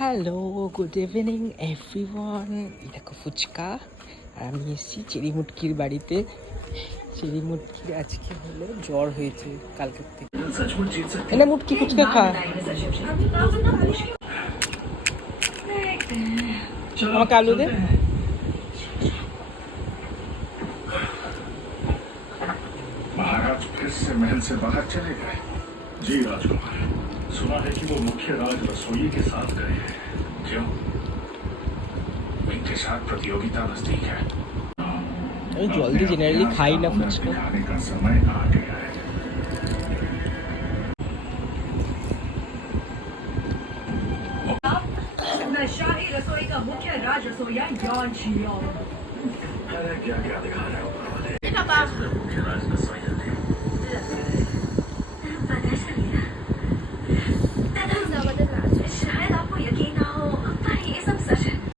Hello, good evening everyone. দেখো ফুচকা, আর আমি এসেছি চেরিমুটকির বাড়িতে। চেরিমুটকির আজকে হলো জ্বর হয়েছে কালকের থেকে। এনে মুটকি ফুচকা খা। আমাকে আলু দে। महाराज फिर से महल से बाहर चले गए। जी राजकुमार, सुना है कि वो मुख्य राज रसोई के साथ गए हैं। क्यों? इनके साथ प्रतियोगिता नजदीक है। আমি জলদি জেনারেলি খাই না ফুচকা। खाने का समय आ गया है। शाही रसोई का मुख्य राज रसोईया यॉन शियोंग। अरे क्या क्या दिखा रहे हो मुख्य राज रसोई